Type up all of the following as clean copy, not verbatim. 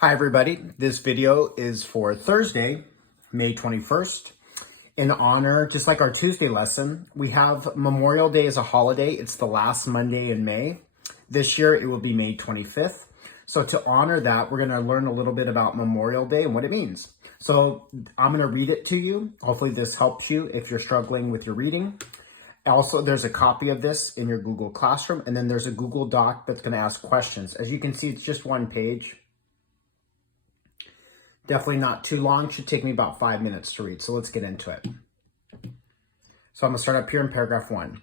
Hi everybody, this video is for Thursday, May 21st. In honor, just like our Tuesday lesson, we have Memorial Day as a holiday. It's the last Monday in May. This year it will be May 25th. So to honor that, we're gonna learn a little bit about Memorial Day and what it means. So I'm gonna read it to you. Hopefully this helps you if you're struggling with your reading. Also, there's a copy of this in your Google Classroom, and then there's a Google Doc that's gonna ask questions. As you can see, it's just one page. Definitely not too long. Should take me about 5 minutes to read. So let's get into it. So I'm gonna start up here in paragraph 1.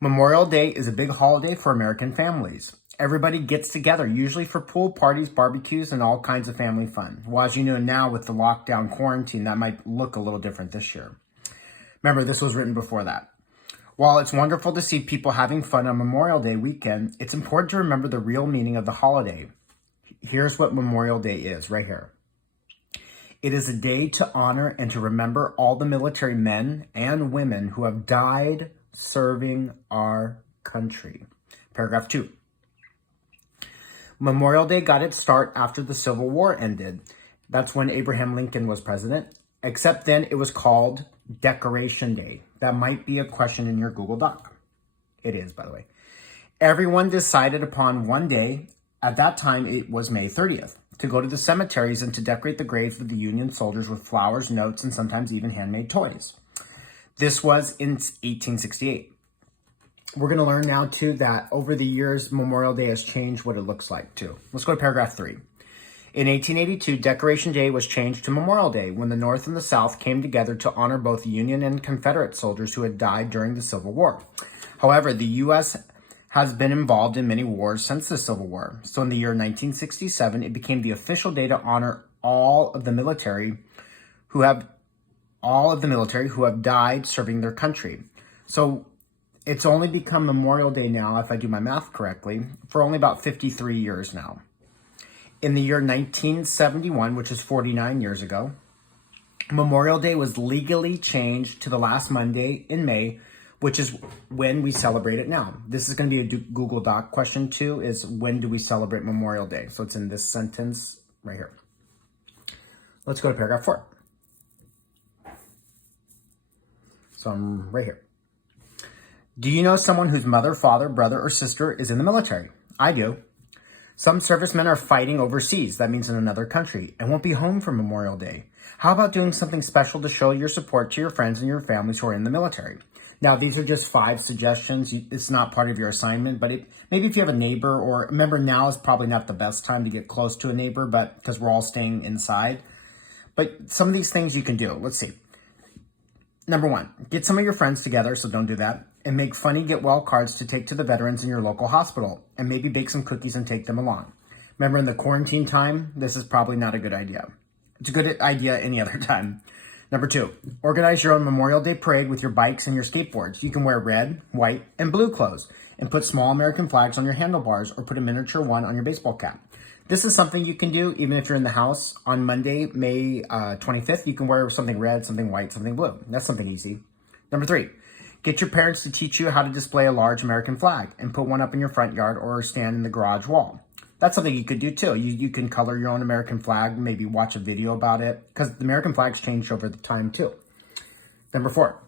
Memorial Day is a big holiday for American families. Everybody gets together, usually for pool parties, barbecues, and all kinds of family fun. Well, as you know now with the lockdown quarantine, that might look a little different this year. Remember, this was written before that. While it's wonderful to see people having fun on Memorial Day weekend, it's important to remember the real meaning of the holiday. Here's what Memorial Day is, right here. It is a day to honor and to remember all the military men and women who have died serving our country. Paragraph 2. Memorial Day got its start after the Civil War ended. That's when Abraham Lincoln was president, except then it was called Decoration Day. That might be a question in your Google Doc. It is, by the way. Everyone decided upon one day, at that time it was May 30th, to go to the cemeteries and to decorate the graves of the Union soldiers with flowers, notes, and sometimes even handmade toys. This was in 1868. We're going to learn now, too, that over the years, Memorial Day has changed what it looks like, too. Let's go to paragraph 3. In 1882, Decoration Day was changed to Memorial Day when the North and the South came together to honor both Union and Confederate soldiers who had died during the Civil War. However, the U.S. has been involved in many wars since the Civil War. So in the year 1967, it became the official day to honor all of the military who have died serving their country. So it's only become Memorial Day now, if I do my math correctly, for only about 53 years now. In the year 1971, which is 49 years ago, Memorial Day was legally changed to the last Monday in May, which is when we celebrate it now. This is going to be a Google Doc question too, is when do we celebrate Memorial Day? So it's in this sentence right here. Let's go to paragraph 4. So I'm right here. Do you know someone whose mother, father, brother, or sister is in the military? I do. Some servicemen are fighting overseas, that means in another country, and won't be home for Memorial Day. How about doing something special to show your support to your friends and your families who are in the military? Now, these are just 5 suggestions. It's not part of your assignment, but maybe if you have a neighbor, or remember now is probably not the best time to get close to a neighbor, but because we're all staying inside. But some of these things you can do. Let's see. Number 1, get some of your friends together, so don't do that, and make funny get well cards to take to the veterans in your local hospital, and maybe bake some cookies and take them along. Remember, in the quarantine time, this is probably not a good idea. It's a good idea any other time. Number 2, organize your own Memorial Day parade with your bikes and your skateboards. You can wear red, white, and blue clothes and put small American flags on your handlebars or put a miniature one on your baseball cap. This is something you can do even if you're in the house. On Monday, May 25th, you can wear something red, something white, something blue. That's something easy. Number 3, get your parents to teach you how to display a large American flag and put one up in your front yard or stand in the garage wall. That's something you could do too. You can color your own American flag, maybe watch a video about it, because the American flag's changed over the time too. Number 4,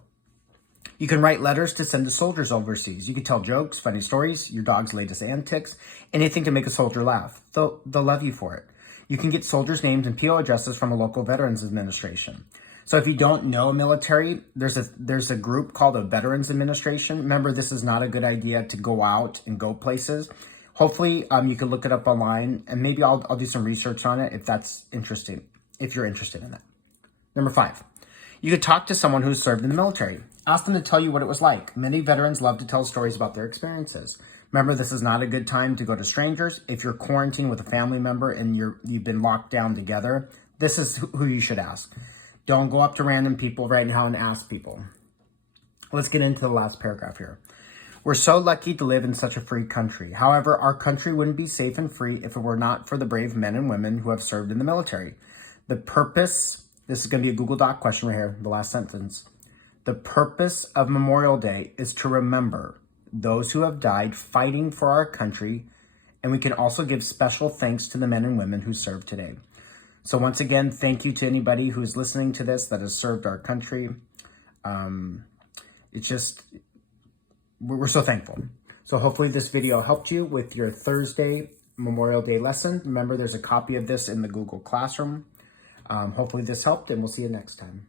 you can write letters to send to soldiers overseas. You can tell jokes, funny stories, your dog's latest antics, anything to make a soldier laugh. They'll love you for it. You can get soldiers' names and PO addresses from a local Veterans Administration. So if you don't know military, there's a group called the Veterans Administration. Remember, this is not a good idea to go out and go places. Hopefully, you can look it up online, and maybe I'll do some research on it if that's interesting, if you're interested in that. Number 5, you could talk to someone who's served in the military. Ask them to tell you what it was like. Many veterans love to tell stories about their experiences. Remember, this is not a good time to go to strangers. If you're quarantined with a family member and you've been locked down together, this is who you should ask. Don't go up to random people right now and ask people. Let's get into the last paragraph here. We're so lucky to live in such a free country. However, our country wouldn't be safe and free if it were not for the brave men and women who have served in the military. The purpose, this is going to be a Google Doc question right here, the last sentence. The purpose of Memorial Day is to remember those who have died fighting for our country And we can also give special thanks to the men and women who serve today. So once again, thank you to anybody who's listening to this that has served our country. It's just, we're so thankful. So hopefully this video helped you with your Thursday Memorial Day lesson. Remember, there's a copy of this in the Google Classroom. Hopefully this helped, and we'll see you next time.